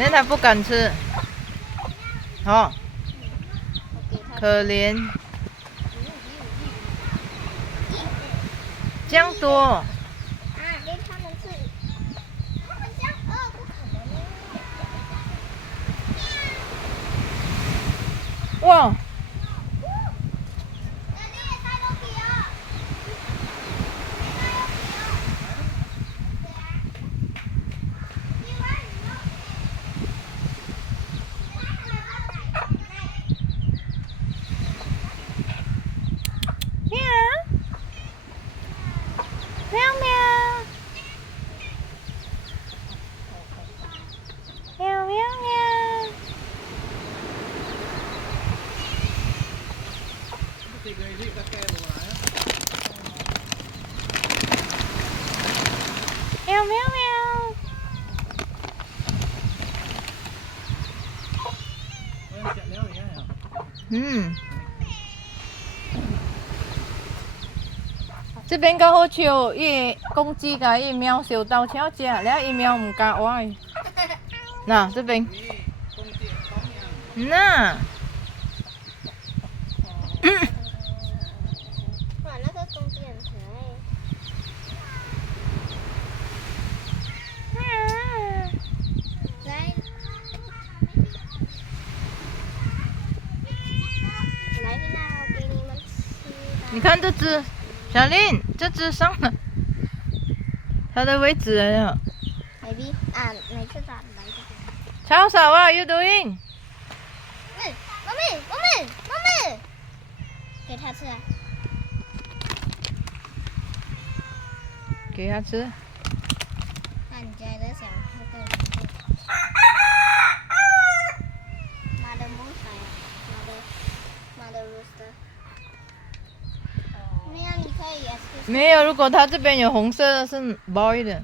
因为它不敢吃。哦，可怜，这样多。啊，给他们吃。他们这样饿不可能。哇！喵喵喵喵喵！喵喵喵！嗯。这边较好笑，伊公鸡甲伊猫小斗吵架，了伊猫唔敢活。那这边，那，哇，那个公鸡很可爱。来，来，我给你们吃。你看这只，小林，这只上了它的位置了。Maybe 啊，每次打来这边。Chelsea, what are you doing? 妈咪，给它吃啊。给它吃。看你家的小那个。Mother moonshine, mother rooster。那样你可以 excuse。没有，如果它这边有红色的是 boy 的。